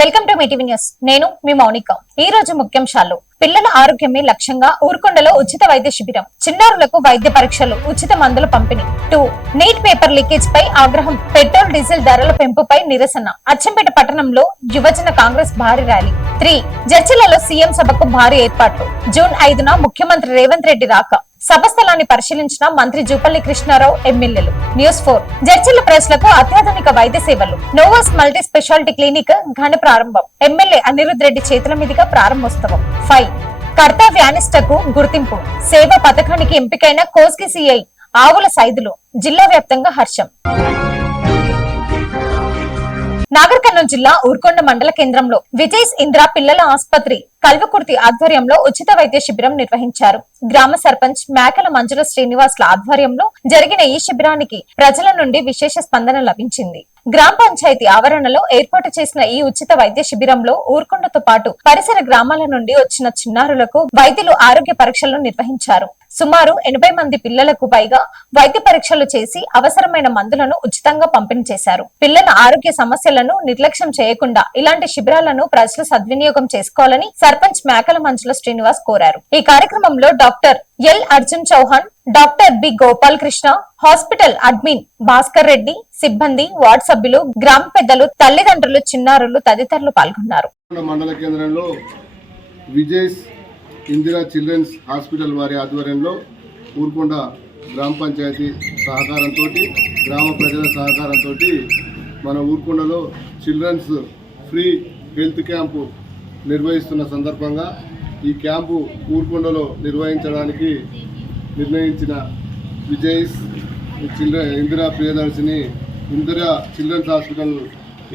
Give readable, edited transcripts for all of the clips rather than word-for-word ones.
Welcome to Mee TV news. నేను మీ మౌనిక. ఈ రోజు ముఖ్యాంశాలు: పిల్లల ఆరోగ్యమే లక్ష్యంగా ఊరుకొండలో ఉచిత వైద్య శిబిరం, చిన్నారులకు వైద్య పరీక్షలు, ఉచిత మందుల పంపిణీ. 2 నీట్ పేపర్ లీకేజ్ పై ఆగ్రహం, పెట్రోల్ డీజిల్ ధరల పెంపుపై నిరసన, అచ్చంపేట పట్టణంలో యువజన కాంగ్రెస్ భారీ ర్యాలీ. 3 జడ్చర్లలో సీఎం సభకు భారీ ఏర్పాట్లు, జూన్ 5న ముఖ్యమంత్రి రేవంత్ రెడ్డి రాక, సభ స్థలాన్ని పరిశీలించిన మంత్రి జూపల్లి కృష్ణారావు, ఎమ్మెల్యేలు. న్యూస్ 4 జడ్చర్ల ప్రజలకు అత్యాధునిక వైద్య సేవలు, నోవాస్ మల్టీ స్పెషాలిటీ క్లినిక్ ఘన ప్రారంభం, ఎమ్మెల్యే అనిరుద్ రెడ్డి చేతుల మీదుగా ప్రారంభోత్సవం. 5 కర్తవ్యానిష్టకు గుర్తింపు, సేవా పథకానికి ఎంపికైన కోస్గి సిఐ ఆవుల సైదులు, జిల్లా వ్యాప్తంగా హర్షం. నాగర్ కర్నూలు జిల్లా ఊర్కొండ మండల కేంద్రంలో విజయ్స్ ఇందిరా పిల్లల ఆసుపత్రి కల్వకుర్తి ఆధ్వర్యంలో ఉచిత వైద్య శిబిరం నిర్వహించారు. గ్రామ సర్పంచ్ మేకల మంజుల శ్రీనివాస్ల ఆధ్వర్యంలో జరిగిన ఈ శిబిరానికి ప్రజల నుండి విశేష స్పందన లభించింది. గ్రామ పంచాయతీ ఆవరణలో ఏర్పాటు చేసిన ఈ ఉచిత వైద్య శిబిరంలో ఊర్కొండతో పాటు పరిసర గ్రామాల నుండి వచ్చిన చిన్నారులకు వైద్యులు ఆరోగ్య పరీక్షలు నిర్వహించారు. సుమారు 80 మంది పిల్లలకు పైగా వైద్య పరీక్షలు చేసి అవసరమైన మందులను ఉచితంగా పంపిణీ చేశారు. పిల్లల ఆరోగ్య సమస్యలను నిర్లక్ష్యం చేయకుండా ఇలాంటి శిబిరాలను ప్రజలు సద్వినియోగం చేసుకోవాలని సర్పంచ్ మేకల మంజుల శ్రీనివాస్ కోరారు. ఈ కార్యక్రమంలో doctor L Arjun Chauhan, doctor B Gopal Krishna, hospital admin Bhaskar Reddy, సిబ్బంది, వార్డు సభ్యులు, గ్రామ పెద్దలు, తల్లిదండ్రులు, చిన్నారులు తదితరులు పాల్గొన్నారు. మండల కేంద్రంలో విజయ్స్ ఇందిరా చిల్డ్రన్స్ హాస్పిటల్ వారి ఆధ్వర్యంలో ఊర్కొండ గ్రామ పంచాయతీ సహకారంతో, గ్రామ ప్రజల సహకారంతో మన ఊర్కొండలో చిల్డ్రన్స్ ఫ్రీ హెల్త్ క్యాంపు నిర్వహిస్తున్న సందర్భంగా ఈ క్యాంపు ఊర్కొండలో నిర్వహించడానికి నిర్ణయించిన విజయ్స్ ఇందిరా ప్రియదర్శిని ఇందిరా చిల్డ్రన్స్ హాస్పిటల్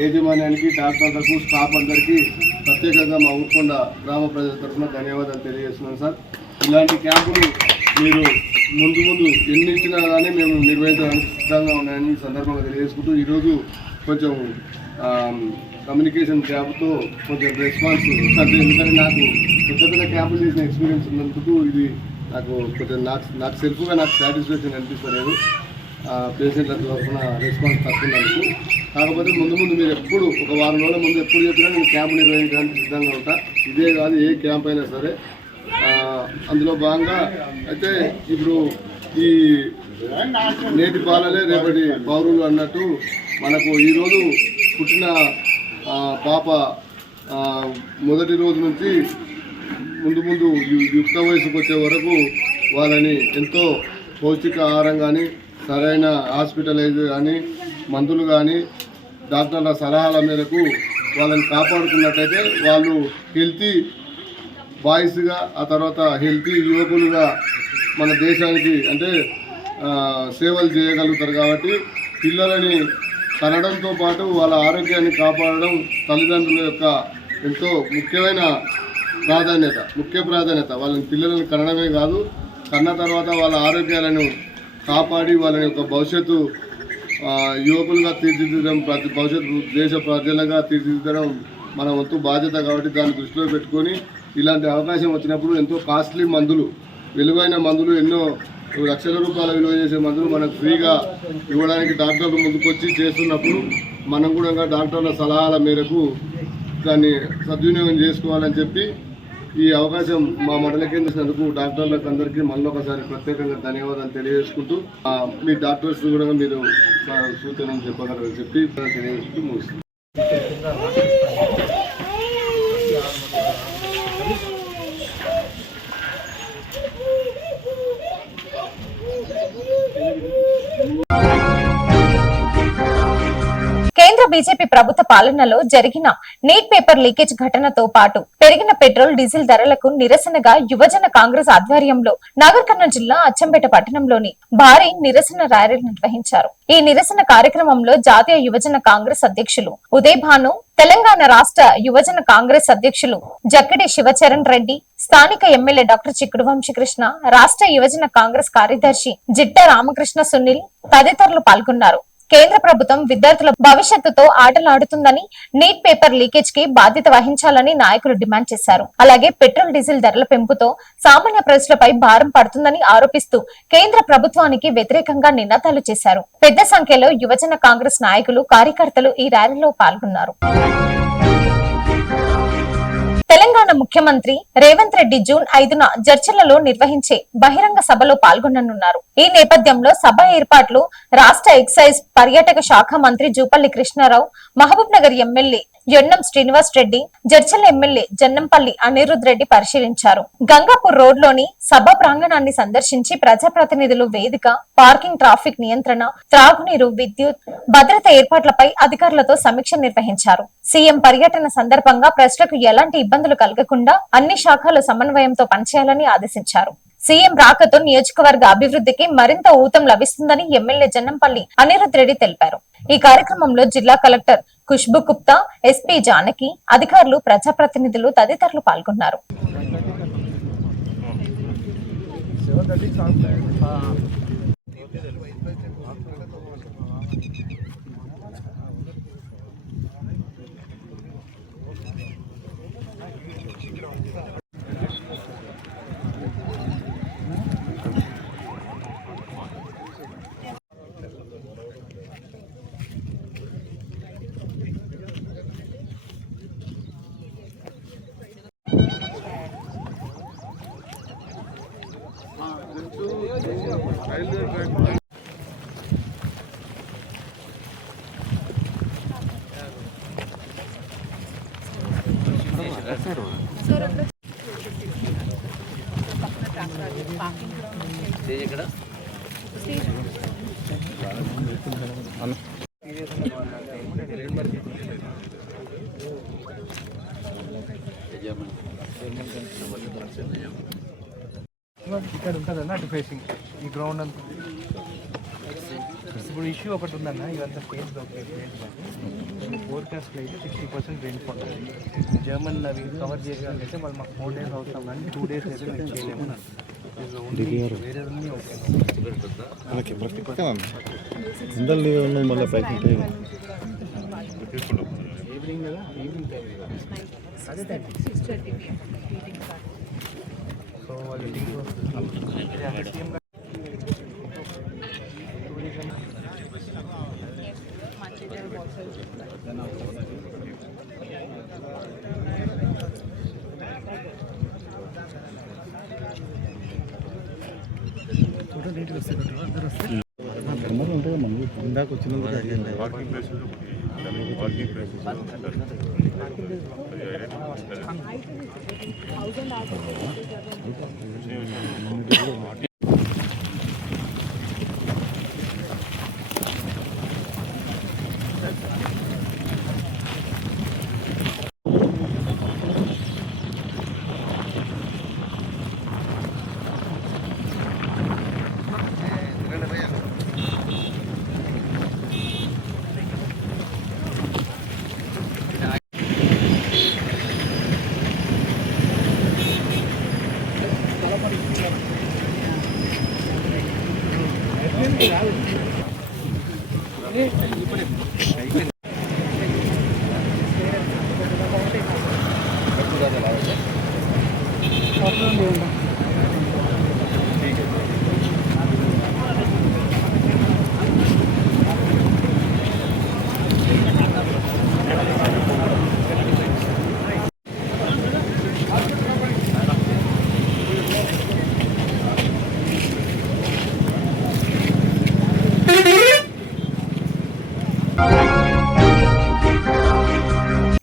యాజమాన్యానికి, డాక్టర్లకు, స్టాఫ్ అందరికీ ప్రత్యేకంగా మా ఊర్కొండ గ్రామ ప్రజల తరఫున ధన్యవాదాలు తెలియజేస్తున్నాను సార్. ఇలాంటి క్యాంపులు మీరు ముందు ఎన్ని ఇచ్చినా కానీ మేము నిర్వహించడానికి సిద్ధంగా ఉన్నాయని ఈ సందర్భంగా తెలియజేసుకుంటూ, ఈరోజు కొంచెం కమ్యూనికేషన్ గ్యాప్తో కొంచెం రెస్పాన్స్ ఉంటుంది. ఎందుకంటే నాకు పెద్ద క్యాంపులు చేసిన ఎక్స్పీరియన్స్ ఉన్నందుకు ఇది నాకు కొంచెం నాకు సెల్ఫ్గా నాకు సాటిస్ఫాక్షన్ అనిపిస్తలేదు. పేషెంట్ల తరఫున రెస్పాన్స్ తక్కువన్నందుకు. కాకపోతే ముందు మీరు ఎప్పుడు ఒక వారం రోజుల ముందు ఎప్పుడు చెప్పినా నేను క్యాంపు నిర్వహించడానికి సిద్ధంగా ఉంటా. ఇదే కాదు, ఏ క్యాంప్ అయినా సరే. అందులో భాగంగా అయితే ఇప్పుడు ఈ నేటి పాలలే రేపటి పౌరులు అన్నట్టు మనకు ఈరోజు పుట్టిన పాప మొదటి రోజు నుంచి ముందు యుక్త వయసుకు వచ్చే వరకు వాళ్ళని ఎంతో పౌష్టిక ఆహారం కానీ, సరైన హాస్పిటలైజ్ కానీ, మందులు కానీ, డాక్టర్ల సలహాల మేరకు వాళ్ళని కాపాడుకున్నట్టయితే వాళ్ళు హెల్తీ బాయ్స్గా, ఆ తర్వాత హెల్తీ యువకులుగా మన దేశానికి అంటే సేవలు చేయగలుగుతారు. కాబట్టి పిల్లలని కనడంతో పాటు వాళ్ళ ఆరోగ్యాన్ని కాపాడడం తల్లిదండ్రుల యొక్క ఎంతో ముఖ్య ప్రాధాన్యత. వాళ్ళని పిల్లలను కనడమే కాదు, కన్న తర్వాత వాళ్ళ ఆరోగ్యాలను కాపాడి వాళ్ళని యొక్క భవిష్యత్తు యువకులుగా తీర్చిదిద్దడం, భవిష్యత్తు దేశ ప్రజలుగా తీర్చిదిద్దడం మన వంతు బాధ్యత. కాబట్టి దాన్ని దృష్టిలో పెట్టుకొని ఇలాంటి అవకాశం వచ్చినప్పుడు ఎంతో కాస్ట్లీ మందులు, విలువైన మందులు, ఎన్నో లక్షల రూపాయల విలువ చేసే మందులు మనకు ఫ్రీగా ఇవ్వడానికి డాక్టర్లు ముందుకొచ్చి చేస్తున్నప్పుడు మనం కూడా డాక్టర్ల సలహాల మేరకు దాన్ని సద్వినియోగం చేసుకోవాలని చెప్పి ఈ అవకాశం మా మండల కేంద్రందుకు డాక్టర్లకు అందరికీ మళ్ళొకసారి ప్రత్యేకంగా ధన్యవాదాలు తెలియజేసుకుంటూ, మీ డాక్టర్స్ కూడా మీరు సూచనలు చెప్పగలరని చెప్పి తెలియజేసుకుంటూ ముగిస్తుంది. కేంద్ర బీజేపీ ప్రభుత్వ పాలనలో జరిగిన నీట్ పేపర్ లీకేజ్ ఘటనతో పాటు పెరిగిన పెట్రోల్ డీజిల్ ధరలకు నిరసనగా యువజన కాంగ్రెస్ ఆధ్వర్యంలో నాగర్ కర్నూలు జిల్లా అచ్చంపేట పట్టణంలోని భారీ నిరసన ర్యాలీ నిర్వహించారు. ఈ నిరసన కార్యక్రమంలో జాతీయ యువజన కాంగ్రెస్ అధ్యక్షులు ఉదయ్ భాను, తెలంగాణ రాష్ట్ర యువజన కాంగ్రెస్ అధ్యక్షులు జక్కిడి శివచరణ్ రెడ్డి, స్థానిక ఎమ్మెల్యే డాక్టర్ చిక్కుడు వంశీకృష్ణ, రాష్ట్ర యువజన కాంగ్రెస్ కార్యదర్శి జిట్ట రామకృష్ణ సునీల్ తదితరులు పాల్గొన్నారు. కేంద్ర ప్రభుత్వం విద్యార్థుల భవిష్యత్తుతో ఆటలాడుతుందని, నీట్ పేపర్ లీకేజ్ కి బాధ్యత వహించాలని నాయకులు డిమాండ్ చేశారు. అలాగే పెట్రోల్ డీజిల్ ధరల పెంపుతో సామాన్య ప్రజలపై భారం పడుతుందని ఆరోపిస్తూ కేంద్ర ప్రభుత్వానికి వ్యతిరేకంగా నినాదాలు చేశారు. పెద్ద సంఖ్యలో యువజన కాంగ్రెస్ నాయకులు, కార్యకర్తలు ఈ ర్యాలీలో పాల్గొన్నారు. ముఖ్యమంత్రి రేవంత్ రెడ్డి జూన్ 5న జడ్చర్లలో నిర్వహించే బహిరంగ సభలో పాల్గొననున్నారు. ఈ నేపథ్యంలో సభ ఏర్పాట్లు రాష్ట్ర ఎక్సైజ్ పర్యాటక శాఖ మంత్రి జూపల్లి కృష్ణారావు, మహబూబ్ నగర్ ఎమ్మెల్యే యొన్నం శ్రీనివాస్ రెడ్డి, జడ్చర్ల ఎమ్మెల్యే జన్నంపల్లి అనిరుద్ రెడ్డి పరిశీలించారు. గంగాపూర్ రోడ్లోని సభ ప్రాంగణాన్ని సందర్శించి ప్రజాప్రతినిధులు వేదిక, పార్కింగ్, ట్రాఫిక్ నియంత్రణ, త్రాగునీరు, విద్యుత్, భద్రత ఏర్పాట్లపై అధికారులతో సమీక్ష నిర్వహించారు. సీఎం పర్యటన సందర్భంగా ప్రజలకు ఎలాంటి ఇబ్బందులు కలగకుండా అన్ని శాఖలు సమన్వయంతో పనిచేయాలని ఆదేశించారు. సీఎం రాకతో నియోజకవర్గ అభివృద్ధికి మరింత ఊతం లభిస్తుందని ఎమ్మెల్యే జన్నంపల్లి అనిరుద్ రెడ్డి తెలిపారు. ఈ కార్యక్రమంలో జిల్లా కలెక్టర్ ఖుష్బు గుప్తా, ఎస్పీ జానకి, అధికారులు, ప్రజాప్రతినిధులు తదితరులు పాల్గొన్నారు. ఇక్కడ ఉంటుందన్న అటు ఫేసింగ్ ఈ గ్రౌండ్ అంతా. ఇప్పుడు ఇష్యూ ఒకటి ఉందన్న, ఇదంతా ఫేస్ ఫోర్కాస్ట్ అయితే 60% రెయిన్ఫాల్. జర్మన్ అవి కవర్ చేయాలంటే వాళ్ళు మాకు 4 days అవుతాం, కానీ 2 days అయితే మేము చేయలేము. వేరే ఓకే ఈవినింగ్ కదా, ఈవినింగ్ టైం అదే సో వాళ్ళు ఇందాక వచ్చిన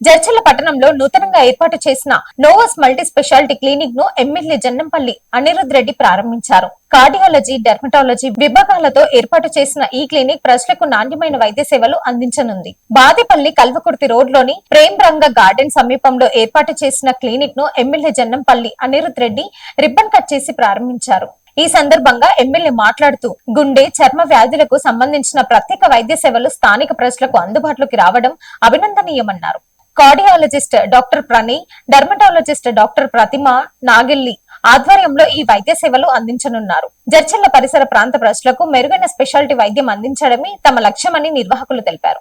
జడ్చర్ల పట్టణంలో నూతనంగా ఏర్పాటు చేసిన నోవస్ మల్టీ స్పెషాలిటీ క్లినిక్ ను ఎమ్మెల్యే జన్నంపల్లి అనిరుద్ రెడ్డి ప్రారంభించారు. కార్డియాలజీ, డెర్మటాలజీ విభాగాలతో ఏర్పాటు చేసిన ఈ క్లినిక్ ప్రజలకు నాణ్యమైన వైద్య సేవలు అందించనుంది. బాదేపల్లి కల్వకుర్తి రోడ్లోని ప్రేమ్ రంగ గార్డెన్ సమీపంలో ఏర్పాటు చేసిన క్లినిక్ ను MLA Jannampalli Anirudh Reddy ribbon cut చేసి ప్రారంభించారు. ఈ సందర్భంగా ఎమ్మెల్యే మాట్లాడుతూ గుండె, చర్మ వ్యాధులకు సంబంధించిన ప్రత్యేక వైద్య సేవలు స్థానిక ప్రజలకు అందుబాటులోకి రావడం అభినందనీయమన్నారు. Cardiologist doctor Pranay, dermatologist doctor Pratima Nagilli ఆధ్వర్యంలో ఈ వైద్య సేవలు అందించనున్నారు. జడ్చర్ల పరిసర ప్రాంత ప్రజలకు మెరుగైన స్పెషాలిటీ వైద్యం అందించడమే తమ లక్ష్యమని నిర్వాహకులు తెలిపారు.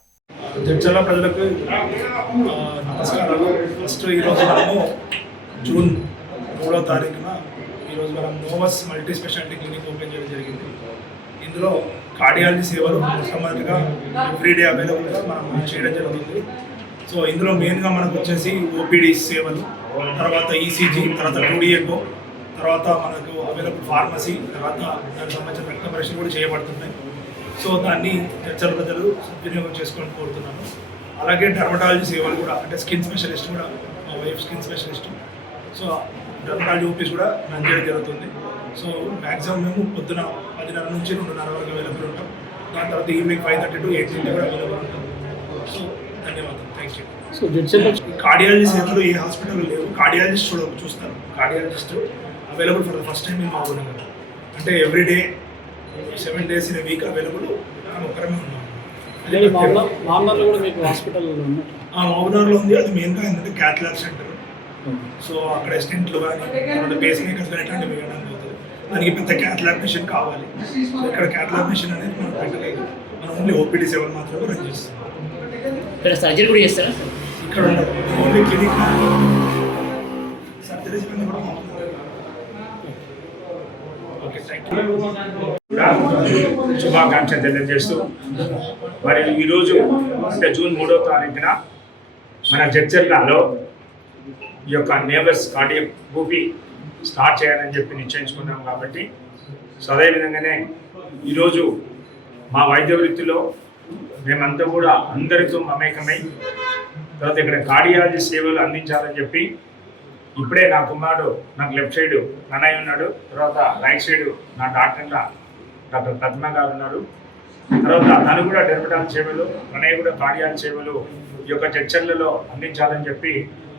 జడ్చర్ల ప్రజలకు నమస్కారాలు. ఫస్ట్ ఈరోజు మనము జూన్ 3వ తారీఖున ఈరోజు మనం నోవస్ మల్టీ స్పెషాలిటీ క్లినిక్ ఓపెన్ చేయడం జరిగింది. ఇందులో కార్డియాలజీ సేవలు మొట్టమొదటిగా ఎవ్రీడే అవైలబుల్గా మనం చేయడం జరుగుతుంది. సో ఇందులో మెయిన్గా మనకు వచ్చేసి ఓపీడీ సేవలు, తర్వాత ఈసీజీ, తర్వాత 2D ఎకో, తర్వాత మనకు అవైలబుల్ ఫార్మసీ, తర్వాత దానికి సంబంధించిన రక్త పరీక్షలు కూడా చేయబడుతున్నాయి. సో దాన్ని చర్చల ప్రజలు సద్వినియోగం చేసుకొని కోరుతున్నాను. అలాగే డర్మటాలజీ సేవలు కూడా, అంటే స్కిన్ స్పెషలిస్ట్ కూడా, మా wife skin specialist, so dermatology OPs కూడా రన్ చేయడం జరుగుతుంది. సో మ్యాక్సిమం మేము పొద్దున 10:30 నుంచి 2:30 వరకు అవైలబుల్ ఉంటాం. దాని తర్వాత ఈవినింగ్ 5:30 to 8:30 కూడా అవైలబుల్ ఉంటాం. సో ధన్యవాదాలు, థ్యాంక్ యూ. కార్డియాలజీ సేవలు ఏ హాస్పిటల్ లేవు, కార్డియాలజిస్ట్ చూస్తారు. Cardiologist available for the first time in Mahabubnagar. అంటే every day 7 days in a week available ఒక్కరమే ఉన్నాం. మామూలు కూడా మీకు హాస్పిటల్ మహబూబ్నగర్లో ఉంది. అది మెయిన్గా ఏంటంటే క్యాథ్లాబ్ సెంటర్. సో అక్కడ స్టెంట్లు కానీ పేస్ మేకర్స్ కానీ ఇట్లాంటివి వేయడానికి అవుతుంది. దానికి పెద్ద క్యాథ్లాబ్ మిషన్ కావాలి. సో ఇక్కడ క్యాథ్లాబ్ మిషన్ అనేది మనం పెట్టలేదు. మనం ఓన్లీ ఓపీడీ సేవలు మాత్రమే రన్ చేస్తాం. ఇక్కడ సర్జరీ కూడా చేస్తారా? ఇక్కడ ఉండదు, ఓన్లీ క్లినిక్. సర్జరీస్ పని కూడా ఓకే, థ్యాంక్ యూ. శుభాకాంక్షలు తెలియజేస్తూ మరి ఈరోజు అంటే జూన్ 3వ తారీఖున మన జడ్చర్లలో ఈ యొక్క నేబర్స్ కార్డియక్ ఓపీ స్టార్ట్ చేయాలని చెప్పి నిశ్చయించుకున్నాం. కాబట్టి సో అదేవిధంగానే ఈరోజు మా వైద్య వృత్తిలో మేమంతా కూడా అందరితో మమేకమై తర్వాత ఇక్కడ కార్డియాలజీ సేవలు అందించాలని చెప్పి ఇప్పుడే నా కుమారుడు, నాకు లెఫ్ట్ సైడ్ నన్నయ్య ఉన్నాడు, తర్వాత రైట్ సైడ్ నా డాక్టర్ పద్మ గారు ఉన్నారు. తర్వాత తను కూడా డెర్మటాలజీ సేవలు, నన్నయ్య కూడా కార్డియాలజీ సేవలు ఈ యొక్క చర్చలలో అందించాలని చెప్పి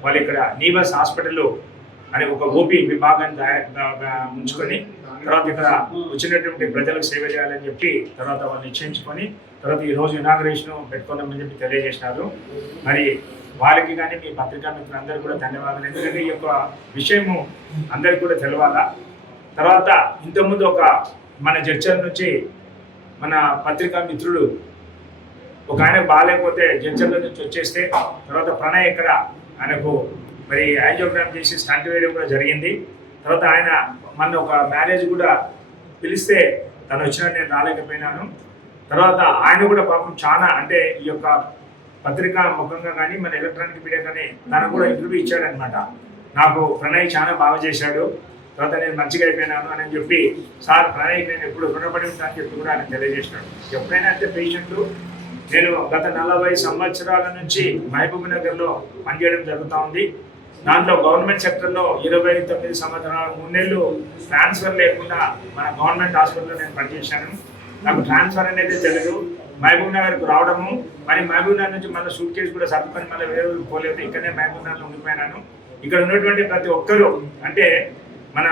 వాళ్ళు ఇక్కడ నీవస్ హాస్పిటల్ అని ఒక ఓపీ విభాగాన్ని ఉంచుకొని తర్వాత ఇక్కడ వచ్చినటువంటి ప్రజలకు సేవ చేయాలని చెప్పి తర్వాత వాళ్ళు నిశ్చయించుకొని తర్వాత ఈరోజు ఇనాగ్రేషన్ పెట్టుకుందామని చెప్పి తెలియజేసినారు. మరి వాళ్ళకి కానీ మీ పత్రికా మిత్రులందరూ కూడా ధన్యవాదాలు. ఎందుకంటే ఈ యొక్క విషయము అందరికీ కూడా తెలవాలా. తర్వాత ఇంతకుముందు ఒక మన జడ్చర్ నుంచి మన పత్రికా మిత్రుడు ఒక ఆయనకు బాగాలేకపోతే జడ్చర్ల నుంచి వచ్చేస్తే తర్వాత ప్రణయ్ ఇక్కడ ఆయనకు మరి యాంజియోగ్రామ్ చేసి స్టంట్ వేయడం కూడా జరిగింది. తర్వాత ఆయన మన ఒక మ్యారేజ్ కూడా పిలిస్తే తను వచ్చినా నేను రాలేకపోయినాను. తర్వాత ఆయన కూడా పాపం చాలా అంటే ఈ యొక్క పత్రికా ముఖంగా కానీ మన ఎలక్ట్రానిక్ మీడియా కానీ తనకు కూడా ఇంటర్వ్యూ ఇచ్చాడనమాట. నాకు ప్రణయ్ చాలా బాగా చేశాడు, తర్వాత నేను మంచిగా అయిపోయినాను అని చెప్పి సార్ ప్రణయ్కి నేను ఎప్పుడు రుణపడి ఉంటాను అని చెప్పి కూడా ఆయన తెలియజేసినాడు. ఎప్పుడైనా అంటే పేషెంట్లు నేను గత 40 సంవత్సరాల నుంచి మహబూబ్ నగర్లో పనిచేయడం జరుగుతూ ఉంది. దాంట్లో గవర్నమెంట్ సెక్టర్లో 29 సంవత్సరాలు 3 నెలలు ట్రాన్స్ఫర్ లేకుండా మన గవర్నమెంట్ హాస్పిటల్లో నేను పనిచేశాను. నాకు ట్రాన్స్ఫర్ అనేది తెలియదు. మహబూబ్ నగర్కు రావడము, మరి మహబూబ్ నగర్ నుంచి మళ్ళీ సూట్ కేసు కూడా సర్దుకొని మళ్ళీ వేరే ఊరికి పోలేదు, ఇక్కడనే మహబూబ్ నగర్లో ఉండిపోయినాను. ఇక్కడ ఉన్నటువంటి ప్రతి ఒక్కరూ అంటే మన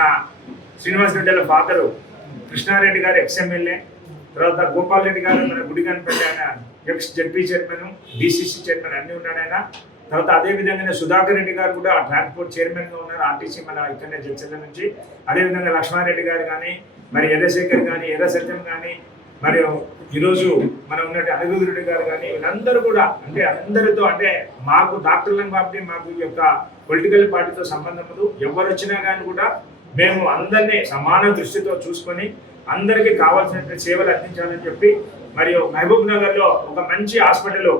శ్రీనివాస్ రెడ్డి ఫాదరు కృష్ణారెడ్డి గారు ఎక్స్ఎమ్మెల్యే, తర్వాత గోపాల్ రెడ్డి గారు మన గుడిగన్పల్లి ఆయన X ZP chairman, DCC chairman అన్నీ ఉన్నాడు ఆయన. తర్వాత అదేవిధంగానే సుధాకర్ రెడ్డి గారు కూడా ట్రాన్స్పోర్ట్ చైర్మన్గా ఉన్నారు ఆర్టీసీ మన ఇక్కడనే జడ్చర్ల నుంచి. అదేవిధంగా లక్ష్మారెడ్డి గారు కానీ, మరి ఎర్రశేఖర్ కానీ, ఎర్ర సత్యం కానీ, మరియు ఈరోజు మనం ఉన్నట్టు అనుగురెడ్డి గారు కానీ, వీళ్ళందరూ కూడా అంటే అందరితో అంటే మాకు డాక్టర్లను కాబట్టి మాకు ఈ యొక్క పొలిటికల్ పార్టీతో సంబంధం లేదు. ఎవరు వచ్చినా కానీ కూడా మేము అందరినీ సమాన దృష్టితో చూసుకొని అందరికీ కావాల్సిన సేవలు అందించాలని చెప్పి మరియు మహబూబ్ నగర్లో ఒక మంచి హాస్పిటల్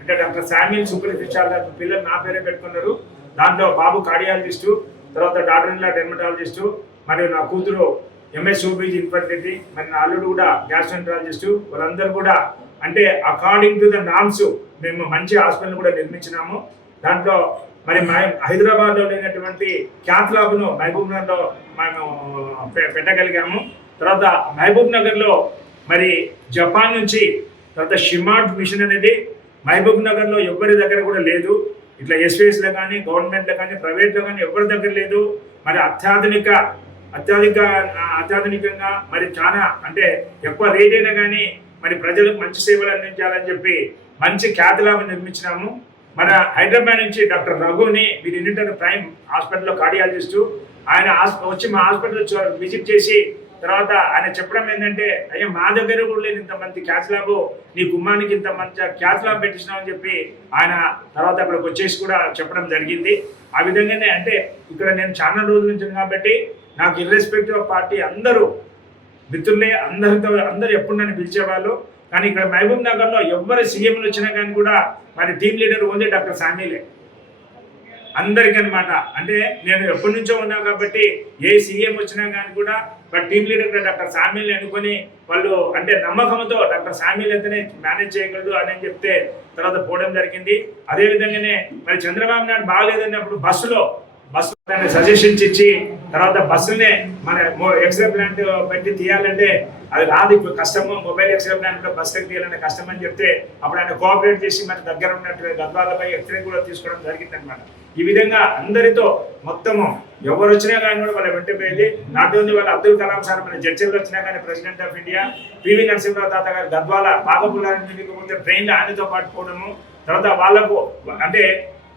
అంటే డాక్టర్ శామ్యుల్ సూపర్ స్పెషాలిటీ పిల్లలు నా పేరే పెట్టుకున్నారు. దాంట్లో బాబు కార్డియాలజిస్టు, తర్వాత డాక్టర్ డెర్మటాలజిస్టు, మరియు నా కూతురు ఎంఎస్ ఓబీజీ ఇన్ఫర్టిలిటీ, మరి నా అల్లుడు కూడా గ్యాస్ట్రోఎంట్రాలజిస్టు. వాళ్ళందరూ కూడా అంటే అకార్డింగ్ టు ద నామ్స్ మేము మంచి హాస్పిటల్ కూడా నిర్మించినాము. దాంట్లో మరి హైదరాబాద్లో లేనటువంటి క్యాథ్ ల్యాబ్ను మహబూబ్ నగర్లో మేము పెట్టగలిగాము. తర్వాత మహబూబ్ నగర్లో మరి జపాన్ నుంచి తర్వాత షిమార్ట్ మిషన్ అనేది మహబూబ్ నగర్లో ఎవరి దగ్గర కూడా లేదు. ఇట్లా ఎస్పీఎస్లో కానీ గవర్నమెంట్లో కానీ ప్రైవేట్లో కానీ ఎవరి దగ్గర లేదు. మరి అత్యాధునికంగా మరి చాలా అంటే ఎక్కువ రేట్ అయినా కానీ మరి ప్రజలకు మంచి సేవలు అందించాలని చెప్పి మంచి క్యాథ్ ల్యాబ్ నిర్మించినాము. మన హైదరాబాద్ నుంచి డాక్టర్ రఘుని మీరు ఇంటర్ ప్రైమ్ హాస్పిటల్లో కార్డియాలజిస్టు, ఆయన వచ్చి మా హాస్పిటల్ విజిట్ చేసి తర్వాత ఆయన చెప్పడం ఏంటంటే అయ్యా మా దగ్గర కూడా లేదు ఇంతమంది క్యాథ్ ల్యాబ్, నీ గుమ్మానికి ఇంత మంచి క్యాథ్ ల్యాబ్ పెట్టించినామని చెప్పి ఆయన తర్వాత అక్కడికి వచ్చేసి కూడా చెప్పడం జరిగింది. ఆ విధంగానే అంటే ఇక్కడ నేను చాలా రోజుల నుంచి కాబట్టి నాకు ఇర్రెస్పెక్టివ్ ఆఫ్ పార్టీ అందరూ మిత్రులే, అందరితో అందరూ ఎప్పుడు నన్ను పిలిచేవాళ్ళు. కానీ ఇక్కడ మహబూబ్ నగర్లో ఎవరు సీఎంలు వచ్చినా కానీ కూడా మరి టీం లీడర్ ఓన్లీ డాక్టర్ సామీలే అందరికీ అనమాట. అంటే నేను ఎప్పటి నుంచో ఉన్నా కాబట్టి ఏ సీఎం వచ్చినా కానీ కూడా మరి టీం లీడర్ డాక్టర్ సామీల్ని అనుకొని వాళ్ళు అంటే నమ్మకంతో డాక్టర్ సామీల్ అయితేనే మేనేజ్ చేయగలడు అని చెప్తే తర్వాత పోవడం జరిగింది. అదేవిధంగానే మరి చంద్రబాబు నాయుడు బాగాలేదన్నప్పుడు బస్సు సజెషన్స్ ఇచ్చి తర్వాత బస్సునే మన ఎక్స్రే ప్లాంట్ పెట్టి తీయాలంటే అది రాదు, ఇప్పుడు కష్టము, మొబైల్ ఎక్స్రే ప్లాంట్ బస్సుకి తీయాలంటే కష్టం అని చెప్తే అప్పుడు ఆయన కోఆపరేట్ చేసి మన దగ్గర ఉన్నట్టు గద్వాలపై ఎక్స్రే కూడా తీసుకోవడం జరిగింది అనమాట. ఈ విధంగా అందరితో మొత్తము ఎవరు వచ్చినా కానీ కూడా వాళ్ళ వెంటపోయింది. నాట్ ఓన్లీ వాళ్ళ అబ్దుల్ కలాం సార్ మన జడ్చర్లు వచ్చినా కానీ president of India PV Narasimha Rao తాత గారు గద్వాల బాగపుల్లారెడ్డి ట్రైన్లో ఆయనతో పాటు పోవడము, తర్వాత వాళ్ళకు అంటే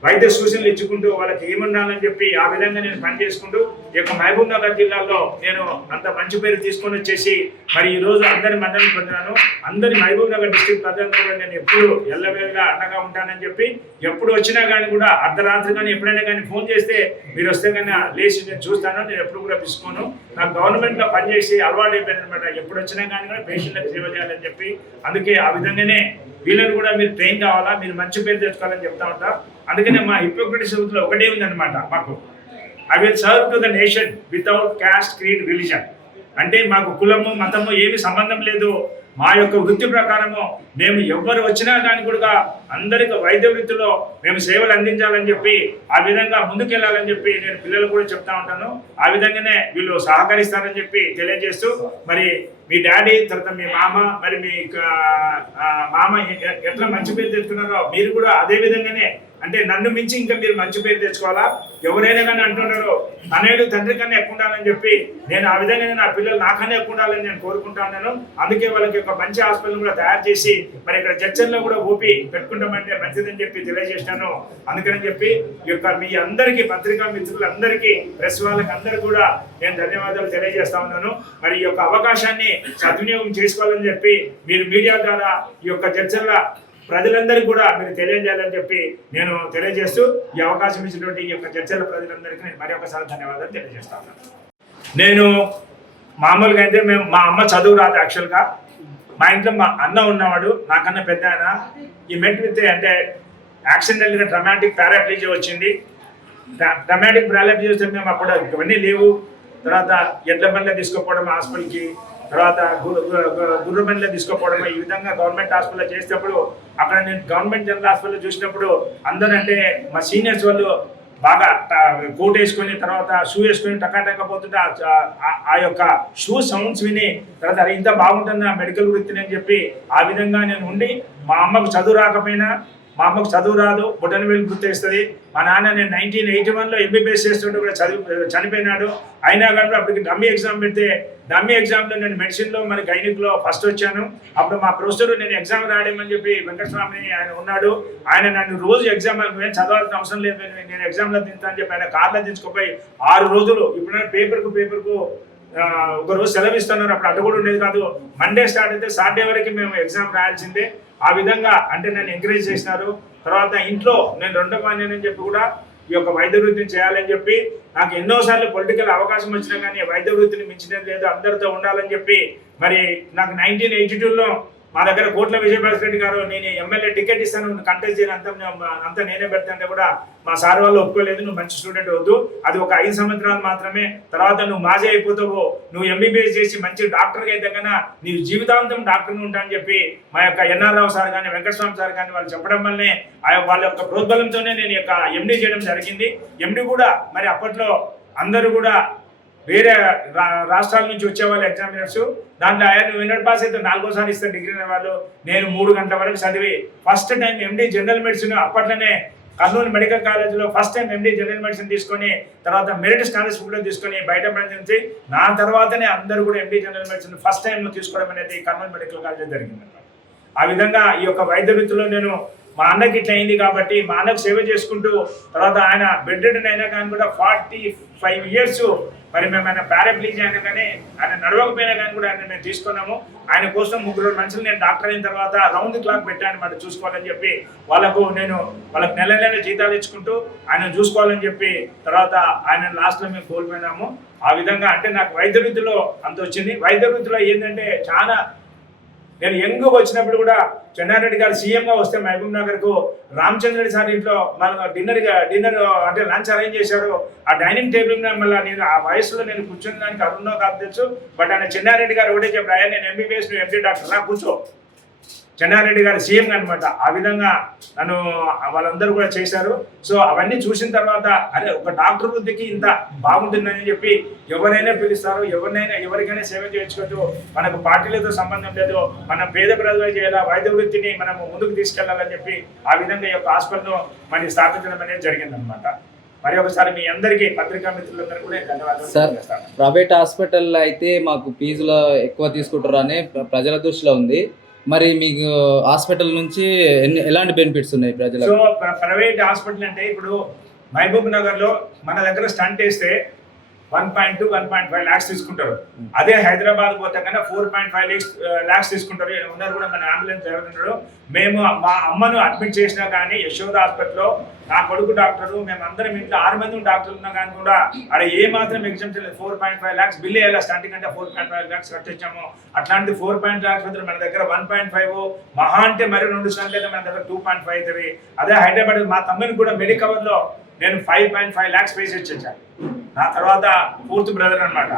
వైద్య సూచనలు ఇచ్చుకుంటూ వాళ్ళకి ఏముండాలని చెప్పి ఆ విధంగా నేను పనిచేసుకుంటూ ఈ యొక్క మహబూబ్ నగర్ జిల్లాలో నేను అంత మంచి పేరు తీసుకొని వచ్చేసి మరి ఈ రోజు అందరి మద్దతు పొందినాను. అందరి మహబూబ్ నగర్ డిస్ట్రిక్ట్ ప్రజలందరూ నేను ఎప్పుడు ఎల్లవేళలా అండగా ఉంటానని చెప్పి ఎప్పుడు వచ్చినా కానీ కూడా అర్ధరాత్రి కానీ ఎప్పుడైనా కానీ ఫోన్ చేస్తే మీరు వస్తే కానీ లేచి నేను చూస్తాను, నేను ఎప్పుడు కూడా తీసుకోను. నాకు గవర్నమెంట్లో పనిచేసి అలవాటు అయిపోయింది అనమాట. ఎప్పుడు వచ్చినా కానీ కూడా పేషెంట్లకు సేవ చేయాలని చెప్పి అందుకే ఆ విధంగానే వీళ్ళని కూడా మీరు ట్రైన్ కావాలా, మీరు మంచి పేరు తెచ్చుకోవాలని చెప్తా ఉంటా. అందుకనే మా హిపోక్రటిస్ లో ఒకటే ఉందన్నమాట మాకు, I will serve to the nation without caste creed religion. అంటే మాకు కులము మతము ఏమి సంబంధం లేదు. మా యొక్క వృత్తి ప్రకారము మేము ఎవరు వచ్చినా కానీ కూడా అందరికీ వైద్య వృత్తిలో మేము సేవలు అందించాలని చెప్పి ఆ విధంగా ముందుకెళ్ళాలని చెప్పి నేను పిల్లలు కూడా చెప్తా ఉంటాను. ఆ విధంగానే వీళ్ళు సహకరిస్తారని చెప్పి తెలియజేస్తూ మరి మీ డాడీ తర్వాత మీ మామ మరి మీ మామ ఎట్లా మంచి పేరు తెచ్చుకున్నారో మీరు కూడా అదే విధంగానే అంటే నన్ను మించి ఇంకా మీరు మంచి పేరు తెచ్చుకోవాలా. ఎవరైనా కానీ అంటున్నారో తనేడు తండ్రి కన్నా ఎక్కువ ఉండాలని చెప్పి నేను ఆ విధంగానే నా పిల్లలు నాకన్నా ఎక్కువ ఉండాలని నేను కోరుకుంటాను. అందుకే వాళ్ళకి ఒక మంచి హాస్పిటల్ కూడా తయారు చేసి మరి ఇక్కడ జడ్చర్లో కూడా ఓపీ పెట్టుకుంటామంటే మంచిదని చెప్పి తెలియజేసినాను. అందుకని చెప్పి ఈ యొక్క మీ అందరికీ పత్రికా మిత్రులందరికీ ప్రెస్ వాళ్ళకి అందరికీ కూడా నేను ధన్యవాదాలు తెలియజేస్తా ఉన్నాను. మరి ఈ యొక్క అవకాశాన్ని సద్వినియోగం చేసుకోవాలని చెప్పి మీరు మీడియా ద్వారా ఈ యొక్క జడ్చర్ల ప్రజలందరికీ కూడా మీరు తెలియజేయాలని చెప్పి నేను తెలియజేస్తూ ఈ అవకాశం ఇచ్చినటువంటి ఈ యొక్క చర్చల ప్రజలందరికీ నేను మరి ఒకసారి ధన్యవాదాలు తెలియజేస్తాను. నేను మామూలుగా అయితే మా అమ్మ చదువు రాదు. యాక్చువల్గా మా ఇంట్లో మా అన్న ఉన్నవాడు, నాకన్నా పెద్ద ఆయన. ఈ మెంట్ విత్ అంటే యాక్సిడెంటల్గా డ్రమాటిక్ పారాప్లీజియా వచ్చింది. డ్రమాటిక్ పారాప్లీజియా వస్తే మేము అప్పుడు ఇవన్నీ లేవు. తర్వాత ఎడ్ల బండ్లో తీసుకుపోవడం హాస్పిటల్కి, తర్వాత గుర్ర బండ్లో తీసుకుపోవడం, ఈ విధంగా గవర్నమెంట్ హాస్పిటల్లో చేసేటప్పుడు అక్కడ నేను గవర్నమెంట్ జనరల్ హాస్పిటల్లో చూసినప్పుడు అందరూ అంటే మా సీనియర్స్ వాళ్ళు బాగా కోట్ వేసుకొని తర్వాత షూ వేసుకొని టకాటకపోతుంటే ఆ యొక్క షూ సౌండ్స్ విని తర్వాత అది ఇంత బాగుంటుందా మెడికల్ వృత్తిని అని చెప్పి ఆ విధంగా నేను ఉండి మా అమ్మకు చదువు రాకపోయినా మా అమ్మకు చదువు రాదు, బొటన్ వేలు గుర్తేస్తుంది. మా నాన్న నేను 1981లో ఎంబీబీఎస్ చేస్తుంటే కూడా చనిపోయినాడు. అయినా కానీ అప్పటికి డమ్మీ ఎగ్జామ్ పెడితే డమ్మీ ఎగ్జామ్లో నేను మెడిసిన్లో మన గైనిక్లో ఫస్ట్ వచ్చాను. అప్పుడు మా ప్రొఫెసర్ నేను ఎగ్జామ్ రాయడమని చెప్పి వెంకటస్వామి ఆయన ఉన్నాడు. ఆయన నన్ను రోజు ఎగ్జామ్ నేను చదవాల్సిన అవసరం లేదు, నేను ఎగ్జామ్లో తింటా అని చెప్పి ఆయన కార్లో తీసుకుపోయి 6 రోజులు ఇప్పుడు పేపర్కు ఒక రోజు సెలవు ఇస్తున్నారు. అప్పుడు అటు కూడా ఉండేది కాదు. మండే స్టార్ట్ అయితే సాటర్డే వరకు మేము ఎగ్జామ్ రాయాల్సిందే. ఆ విధంగా అంటే నన్ను ఎంకరేజ్ చేసినారు. తర్వాత ఇంట్లో నేను రెండో మాన్యని చెప్పి కూడా ఈ యొక్క వైద్య వృత్తిని చేయాలని చెప్పి నాకు ఎన్నోసార్లు పొలిటికల్ అవకాశం వచ్చినా కానీ వైద్య వృత్తిని మించినది లేదు, అందరితో ఉండాలని చెప్పి మరి నాకు 1982లో మా దగ్గర కోట్ల విజయప్రకాష్ రెడ్డి గారు నేను ఎమ్మెల్యే టికెట్ ఇస్తాను కంటెస్ట్ చేయని అంతా నేనే పెడతాంటే కూడా మా సార్ వాళ్ళు ఒప్పుకోలేదు, నువ్వు మంచి స్టూడెంట్ వద్దు, అది ఒక 5 సంవత్సరాలు మాత్రమే, తర్వాత నువ్వు మాజీ అయిపోతావు, నువ్వు ఎంబీబీఎస్ చేసి మంచి డాక్టర్గా అయితే కన్నా నీవు జీవితాంతం డాక్టర్ని ఉంటా అని చెప్పి మా యొక్క ఎన్ఆర్ రావు సార్ కానీ వెంకటస్వామి సార్ కానీ వాళ్ళు చెప్పడం వల్లనే వాళ్ళ యొక్క ప్రోద్బలంతోనే నేను యొక్క ఎండీ చేయడం జరిగింది. ఎండీ కూడా మరి అప్పట్లో అందరూ కూడా వేరే రాష్ట్రాల నుంచి వచ్చేవాళ్ళు ఎగ్జామినర్స్. దాంట్లో ఆయన 100 పాస్ అయితే 4వ ఇస్తారు డిగ్రీ అనే వాళ్ళు. నేను 3 గంటల వరకు చదివి first time MD general medicine అప్పట్లోనే కర్నూలు మెడికల్ కాలేజ్లో first time MD general medicine తీసుకొని తర్వాత మెరిట్ స్కాలర్షిప్లో తీసుకొని బయట ప్రయత్నించి నా తర్వాతనే అందరూ కూడా MD general medicine first time తీసుకోవడం అనేది కర్నూలు మెడికల్ కాలేజ్ జరిగింది. ఆ విధంగా ఈ యొక్క వైద్య వృత్తిలో నేను మా అన్నకి ఇట్లా అయింది కాబట్టి మా అన్నకు సేవ చేసుకుంటూ తర్వాత ఆయన బెడ్ రిడన్ అయినా కానీ కూడా 45 years మరి మేము ఆయన పారాప్లీజియా అయినా కానీ ఆయన నడవకపోయినా కానీ కూడా ఆయన మేము తీసుకున్నాము. ఆయన కోసం 3 మనుషులు నేను డాక్టర్ అయిన తర్వాత రౌండ్ క్లాక్ పెట్టాను మాట చూసుకోవాలని చెప్పి వాళ్ళకు నెల జీతాలు ఇచ్చుకుంటూ ఆయన చూసుకోవాలని చెప్పి తర్వాత ఆయన లాస్ట్లో మేము కోల్పోయినాము. ఆ విధంగా అంటే నాకు వైద్య వృత్తిలో అంత వచ్చింది. వైద్య వృత్తిలో ఏంటంటే చాలా నేను యంగ్ వచ్చినప్పుడు కూడా చెన్నారెడ్డి గారు సీఎంగా వస్తే మహబూబ్ నగర్కు రామచంద్రెడ్డి సార్ ఇంట్లో మనం డిన్నర్ అంటే లంచ్ అరేంజ్ చేశారు. ఆ డైనింగ్ టేబుల్ మీద మళ్ళీ నేను ఆ వయసులో నేను కూర్చున్న దానికి అరుణో కాదు తెలుసు. బట్ ఆయన చెన్నారెడ్డి గారు ఒకటే చెప్పారు, అయ్యా నేను ఎంబీబీఎస్ ఎండి డాక్టర్ రా కూర్చో. చెన్నారెడ్డి గారు సీఎం అనమాట. ఆ విధంగా నన్ను వాళ్ళందరూ కూడా చేశారు. సో అవన్నీ చూసిన తర్వాత అరే ఒక డాక్టర్ వృత్తికి ఇంత బాగుంటుందని చెప్పి ఎవరైనా పిలుస్తారు, ఎవరికైనా సేవ చేయొచ్చు. మనకు పార్టీలతో సంబంధం లేదు, మన పేద ప్రజలు చేయాలా, వైద్య వృత్తిని మనం ముందుకు తీసుకెళ్లాలని చెప్పి ఆ విధంగా ఈ యొక్క హాస్పిటల్ మరి స్థాపించడం అనేది జరిగిందనమాట. మరి ఒకసారి మీ అందరికీ పత్రికా మిత్రులందరూ కూడా ధన్యవాదాలు సార్. ప్రైవేట్ హాస్పిటల్లో అయితే మాకు ఫీజులో ఎక్కువ తీసుకుంటారు అని ప్రజల దృష్టిలో ఉంది. మరి మీకు హాస్పిటల్ నుంచి ఎలాంటి బెనిఫిట్స్ ఉన్నాయి ప్రజలకు? సో ప్రైవేట్ హాస్పిటల్ అంటే ఇప్పుడు మహబూబ్ నగర్ లో మన దగ్గర స్టంట్ వేస్తే 1.5 lakhs తీసుకుంటారు. అదే హైదరాబాద్ పోతే కన్నా 4.5 lakhs తీసుకుంటారు. ఉన్నారు కూడా మన అంబులెన్స్ డ్రైవర్ ఉన్నాడు. మేము మా అమ్మను అడ్మిట్ చేసినా కానీ యశోద హాస్పిటల్లో నా కొడుకు డాక్టరు, మేమందరం ఇంట్లో 6 మంది డాక్టర్లు ఉన్నా కానీ కూడా అక్కడ ఏ మాత్రం ఎగ్జామ్షన్ లేదు. 4.5 lakhs బిల్ వేయాలి. స్టార్టింగ్ అంటే 4.5 lakhs కట్టించాము. అట్లాంటి 4.5 lakhs మన దగ్గర 1.5 మహా అంటే మరి 2 సార్లు అయితే మన దగ్గర 2.5 అవుతుంది. అదే హైదరాబాద్ మా తమ్ముని కూడా మెడికవర్ లో నేను 5.5 lakhs పే చేసి వచ్చాను. నా తర్వాత 4th బ్రదర్ అనమాట.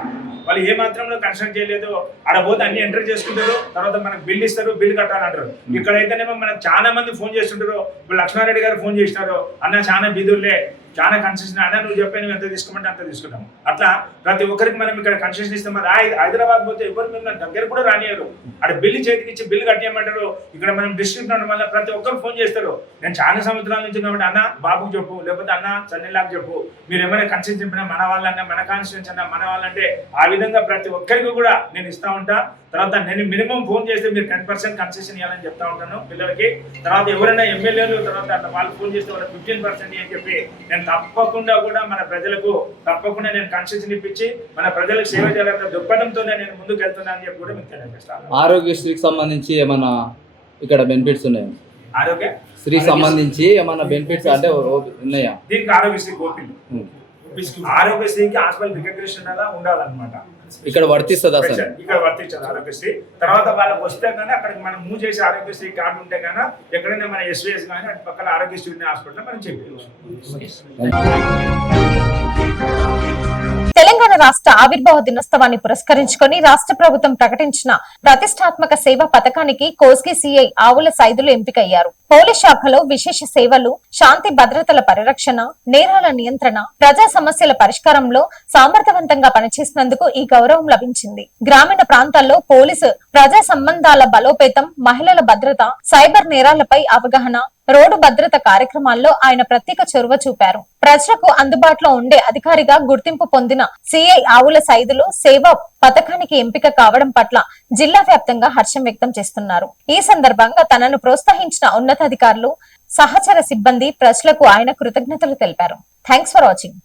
వాళ్ళు ఏ మాత్రంలో కన్సల్ట్ చేయలేదు. ఆడ పోతే అన్ని ఎంటర్ చేసుకుంటారు, తర్వాత మనకు బిల్ ఇస్తారు, బిల్ కట్టాలంటారు. ఇక్కడైతేనేమో మనకు చాలా మంది ఫోన్ చేస్తుంటారు. ఇప్పుడు లక్ష్మారెడ్డి గారు ఫోన్ చేసినారు, అన్న చాలా బిధుర్లే, చాలా కన్సెషన్, అన్న నువ్వు చెప్పే నువ్వు ఎంత తీసుకుంటే అంత తీసుకుంటాము. అట్లా ప్రతి ఒక్కరికి మనం ఇక్కడ కన్సెషన్ ఇస్తాం. మరి హైదరాబాద్ పోతే ఎవరు మేము దగ్గర కూడా రానియరు. అక్కడ బిల్లు చేతికి ఇచ్చి బిల్లు కట్టేయమంటారు. ఇక్కడ మనం డిస్ట్రిక్ట్ ఉండడం వల్ల ప్రతి ఒక్కరు ఫోన్ చేస్తారు. నేను చాలా సంవత్సరాల నుంచి కాబట్టి అన్న బాబుకు చెప్పు, లేకపోతే అన్న చన్నీలాగా చెప్పు, మీరు ఏమైనా కన్సెషన్ చెప్పినా మన వాళ్ళన్నా, మన కాన్స్టిట్యూన్స్ అన్నా, మన వాళ్ళంటే ఆ విధంగా ప్రతి ఒక్కరికి కూడా నేను ఇస్తా ఉంటా. తర్వాత నేను మినిమం ఫోన్ చేస్తే మీరు 10% కన్సెషన్ ఇవ్వాలని చెప్తా ఉంటాను పిల్లలకి. తర్వాత ఎవరైనా ఎమ్మెల్యేలు తర్వాత అట్లా వాళ్ళు ఫోన్ చేస్తే వాళ్ళు 15% అని చెప్పి నేను తప్పకుండా కూడా మన ప్రజలకు తప్పకుండా నేను కన్సెషన్ ఇప్పించి మన ప్రజలకు సేవ చేయాలన్న దృక్పథంతోనే నేను ముందుకు వెళ్తున్నా అని చెప్పి కూడా మీకు తెలియజేస్తాను. ఆరోగ్యశ్రీకి సంబంధించి ఏమైనా ఇక్కడ బెనిఫిట్స్ ఉన్నాయా? ఆరోగ్యశ్రీకి సంబంధించి ఏమైనా బెనిఫిట్స్ అంటే ఉన్నాయా? దీనికి ఆరోగ్యశ్రీ కోపిల్ ఆరోగ్యశ్రీకి హాస్పిటల్ రికగ్నిషన్ ఉండాలన్నమాట. ఇక్కడ వర్తిస్తుందా సార్? ఇక్కడ వర్తించాలి ఆరోగ్యశ్రీ. తర్వాత వాళ్ళకి వస్తే కానీ అక్కడికి మనం మూవ్ చేసి ఆరోగ్యశ్రీ కార్డు ఉంటే కానీ ఎక్కడైనా మన ఎస్వీఎస్ కానీ అటు పక్కన ఆరోగ్యశ్రీ ఉన్న హాస్పిటల్ మనం చెప్పవచ్చు. తెలంగాణ రాష్ట్ర ఆవిర్భావ దినోత్సవాన్ని పురస్కరించుకొని రాష్ట్ర ప్రభుత్వం ప్రకటించిన ప్రతిష్టాత్మక సేవా పథకానికి కోస్గి సిఐ ఆవుల సైదులు ఎంపికయ్యారు. పోలీస్ శాఖలో విశేష సేవలు, శాంతి భద్రతల పరిరక్షణ, నేరాల నియంత్రణ, ప్రజా సమస్యల పరిష్కారంలో సమర్థవంతంగా పనిచేసినందుకు ఈ గౌరవం లభించింది. గ్రామీణ ప్రాంతాల్లో పోలీసు ప్రజా సంబంధాల బలోపేతం, మహిళల భద్రత, సైబర్ నేరాలపై అవగాహన, రోడ్డు భద్రత కార్యక్రమాల్లో ఆయన ప్రత్యేక చొరవ చూపారు. ప్రజలకు అందుబాటులో ఉండే అధికారిగా గుర్తింపు పొందిన సిఐ ఆవుల సైదులు సేవా పథకానికి ఎంపిక కావడం పట్ల జిల్లా వ్యాప్తంగా హర్షం వ్యక్తం చేస్తున్నారు. ఈ సందర్భంగా తనను ప్రోత్సహించిన ఉన్నతాధికారులు, సహచర సిబ్బంది, ప్రజలకు ఆయన కృతజ్ఞతలు తెలిపారు. Thanks for watching.